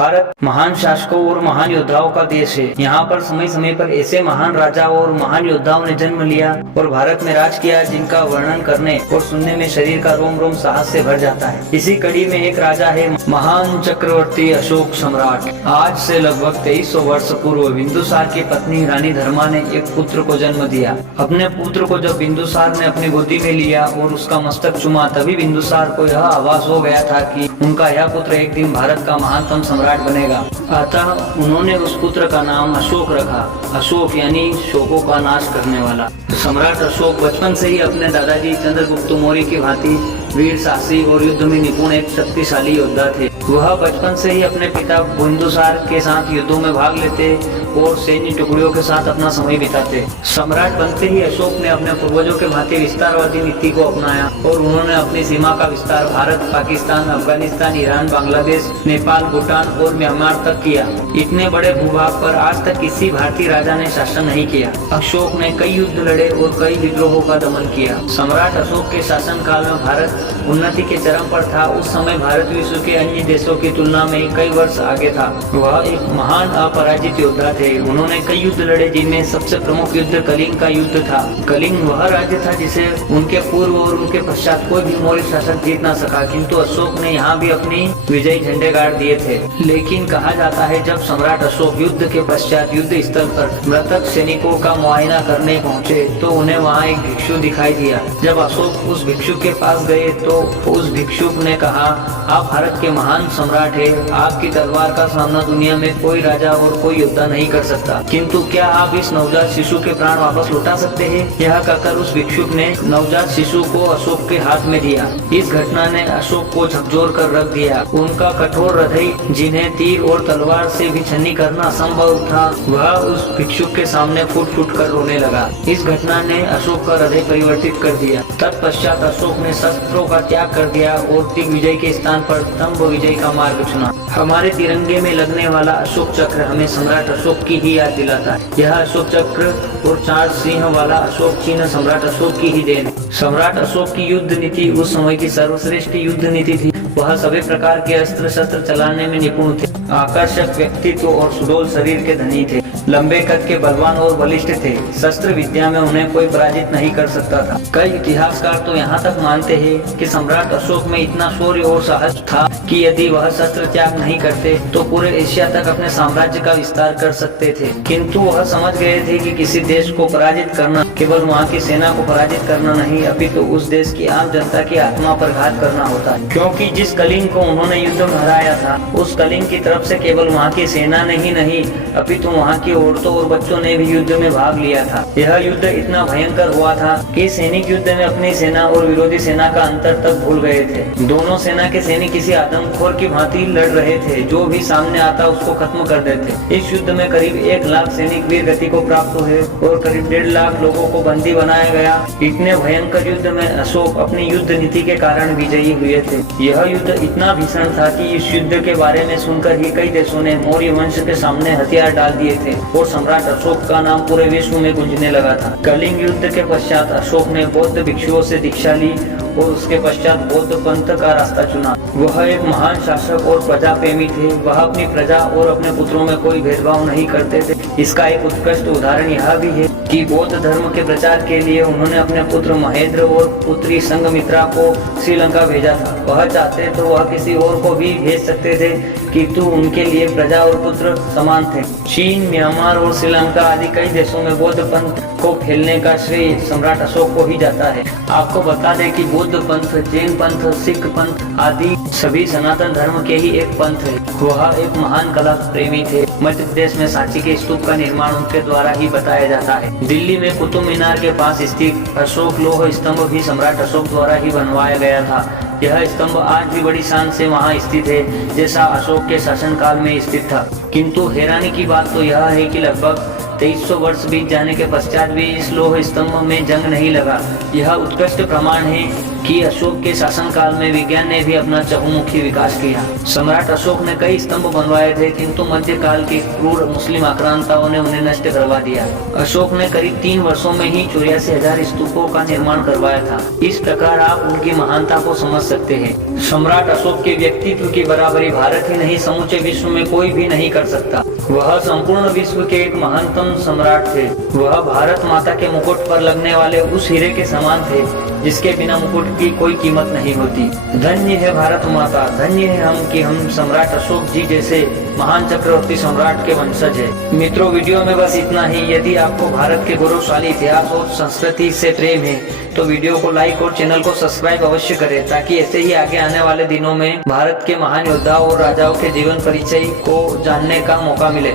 भारत महान शासकों और महान योद्धाओं का देश है। यहाँ पर समय समय पर ऐसे महान राजाओं और महान योद्धाओं ने जन्म लिया और भारत में राज किया जिनका वर्णन करने और सुनने में शरीर का रोम रोम साहस से भर जाता है। इसी कड़ी में एक राजा है महान चक्रवर्ती अशोक सम्राट। आज से लगभग 2300 वर्ष पूर्व बिंदुसार की पत्नी रानी धर्मा ने एक पुत्र को जन्म दिया। अपने पुत्र को जब बिंदुसार ने अपनी गोदी में लिया और उसका मस्तक चुमा, तभी बिंदुसार को यह आभास हो गया था कि उनका यह पुत्र एक दिन भारत का महानतम सम्राट बनेगा। अतः उन्होंने उस पुत्र का नाम अशोक रखा। अशोक यानी शोकों का नाश करने वाला। सम्राट अशोक बचपन से ही अपने दादाजी चंद्रगुप्त मौर्य की भांति वीर साहसी और युद्ध में निपुण एक शक्तिशाली योद्धा थे। वह बचपन से ही अपने पिता बिंदुसार के साथ युद्धों में भाग लेते और सैन्य टुकड़ियों के साथ अपना समय बिताते। सम्राट बनते ही अशोक ने अपने पूर्वजों के भांति विस्तारवादी नीति को अपनाया और उन्होंने अपनी सीमा का विस्तार भारत, पाकिस्तान, अफगानिस्तान, ईरान, बांग्लादेश, नेपाल, भूटान और म्यांमार तक किया। इतने बड़े भूभाग पर आज तक किसी भारतीय राजा ने शासन नहीं किया। अशोक ने कई युद्ध लड़े और कई विद्रोहों का दमन किया। सम्राट अशोक के शासन काल में भारत उन्नति के चरम पर था। उस समय भारत विश्व के अन्य देशों की तुलना में कई वर्ष आगे था। वह एक महान अपराजित योद्धा थे। उन्होंने कई युद्ध लड़े, जिनमें सबसे प्रमुख युद्ध कलिंग का युद्ध था। कलिंग वह राज्य था जिसे उनके पूर्व और उनके पश्चात कोई भी मौर्य शासक जीत न सका, किंतु अशोक ने यहाँ भी अपनी विजयी झंडे गाड़ दिए थे। लेकिन कहा जाता है जब सम्राट अशोक युद्ध के पश्चात युद्ध स्थल पर मृतक सैनिकों का मुआयना करने पहुँचे तो उन्हें वहाँ एक भिक्षु दिखाई दिया। जब अशोक उस भिक्षुक के पास गए तो उस भिक्षुक ने कहा, आप भारत के महान सम्राट हैं, आपकी तलवार का सामना दुनिया में कोई राजा और कोई योद्धा नहीं कर सकता, किंतु क्या आप इस नवजात शिशु के प्राण वापस लौटा सकते हैं? यह कहकर उस भिक्षुक ने नवजात शिशु को अशोक के हाथ में दिया। इस घटना ने अशोक को झकझोर कर रख दिया। उनका कठोर हृदय, जिन्हें तीर और तलवार से भी छन्नी करना असंभव था, वह उस भिक्षुक के सामने फूट फूट कर रोने लगा। इस घटना ने अशोक का हृदय परिवर्तित कर दिया। तत्पश्चात अशोक ने शस्त्रों का त्याग कर दिया और दिग्विजय के स्थान पर स्तंभ विजय का मार्ग चुना। हमारे तिरंगे में लगने वाला अशोक चक्र हमें सम्राट अशोक की ही याद दिलाता है। यह अशोक चक्र और 4 सिंह वाला अशोक चिन्ह सम्राट अशोक की ही देन है। सम्राट अशोक की युद्ध नीति उस समय की सर्वश्रेष्ठ युद्ध नीति थी। वह सभी प्रकार के अस्त्र शस्त्र चलाने में निपुण थे। आकर्षक व्यक्तित्व और सुडौल शरीर के धनी थे। लंबे कद के बलवान और बलिष्ठ थे। शस्त्र विद्या में उन्हें कोई पराजित नहीं कर सकता था। कई इतिहासकार तो यहाँ तक मानते हैं कि सम्राट अशोक में इतना शौर्य और साहस था कि यदि वह शस्त्र त्याग नहीं करते तो पूरे एशिया तक अपने साम्राज्य का विस्तार कर सकते थे। किंतु वह समझ गए थे कि किसी देश को पराजित करना केवल वहाँ की सेना को पराजित करना नहीं, अपितु उस देश की आम जनता की आत्मा पर घात करना होता है। क्योंकि जिस कलिंग को उन्होंने युद्ध में हराया था, उस कलिंग की तरफ से केवल वहाँ की सेना ने ही नहीं, अपितु वहाँ की औरतों और बच्चों ने भी युद्ध में भाग लिया था। यह युद्ध इतना भयंकर हुआ था कि सैनिक युद्ध में अपनी सेना और विरोधी सेना का अंतर तक भूल गए थे। दोनों सेना के सैनिक किसी आदमखोर की भांति लड़ रहे थे, जो भी सामने आता उसको खत्म कर देते। इस युद्ध में करीब 1 लाख सैनिक वीर गति को प्राप्त हुए और करीब 1.5 लाख लोगों को बंदी बनाया गया। इतने भयंकर युद्ध में अशोक अपनी युद्ध नीति के कारण विजयी हुए थे। यह युद्ध इतना भीषण था कि इस युद्ध के बारे में सुनकर ही कई देशों ने मौर्य वंश के सामने हथियार डाल दिए थे और सम्राट अशोक का नाम पूरे विश्व में गूंजने लगा था। कलिंग युद्ध के पश्चात अशोक ने बौद्ध भिक्षुओं से दीक्षा ली और उसके पश्चात बौद्ध पंथ का रास्ता चुना। वह एक महान शासक और प्रजा प्रेमी थे। वह अपनी प्रजा और अपने पुत्रों में कोई भेदभाव नहीं करते थे। इसका एक उत्कृष्ट उदाहरण यह भी है कि बौद्ध धर्म के प्रचार के लिए उन्होंने अपने पुत्र महेंद्र और पुत्री संघमित्रा को श्रीलंका भेजा था। वह चाहते तो वह किसी और को भी भेज सकते थे, किंतु उनके लिए प्रजा और पुत्र समान थे। चीन, म्यांमार और श्रीलंका आदि कई देशों में बौद्ध पंथ को फैलने का श्रेय सम्राट अशोक को ही जाता है। आपको बता दें कि बौद्ध पंथ, जैन पंथ, सिख पंथ आदि सभी सनातन धर्म के ही एक पंथ है। वह एक महान कला प्रेमी थे। मध्य प्रदेश में सांची के स्तूप का निर्माण उनके द्वारा ही बताया जाता है। दिल्ली में कुतुब मीनार के पास स्थित अशोक लोह स्तंभ भी सम्राट अशोक द्वारा ही बनवाया गया था। यह स्तंभ आज भी बड़ी शान से वहां स्थित है, जैसा अशोक के शासनकाल में स्थित था। किंतु हैरानी की बात तो यह है कि लगभग 2300 वर्ष बीत जाने के पश्चात भी इस लोह स्तंभ में जंग नहीं लगा। यह उत्कृष्ट प्रमाण है कि अशोक के शासनकाल में विज्ञान ने भी अपना चहुमुखी विकास किया। सम्राट अशोक ने कई स्तंभ बनवाए थे, किंतु मध्यकाल के क्रूर मुस्लिम आक्रांताओं ने उन्हें नष्ट करवा दिया। अशोक ने करीब 3 वर्षों में ही 84,000 स्तूपों का निर्माण करवाया था। इस प्रकार आप उनकी महानता को समझ सकते हैं। सम्राट अशोक के व्यक्तित्व की बराबरी भारत ही नहीं, समूचे विश्व में कोई भी नहीं कर सकता। वह संपूर्ण विश्व के एक महानतम सम्राट थे। वह भारत माता के मुकुट पर लगने वाले उस हीरे के समान थे जिसके बिना मुकुट की कोई कीमत नहीं होती। धन्य है भारत माता, धन्य है हम कि हम सम्राट अशोक जी जैसे महान चक्रवर्ती सम्राट के वंशज है। मित्रों, वीडियो में बस इतना ही। यदि आपको भारत के गौरवशाली इतिहास और संस्कृति से प्रेम है तो वीडियो को लाइक और चैनल को सब्सक्राइब अवश्य करें, ताकि ऐसे ही आगे आने वाले दिनों में भारत के महान योद्धाओं और राजाओं के जीवन परिचय को जानने का मौका मिले।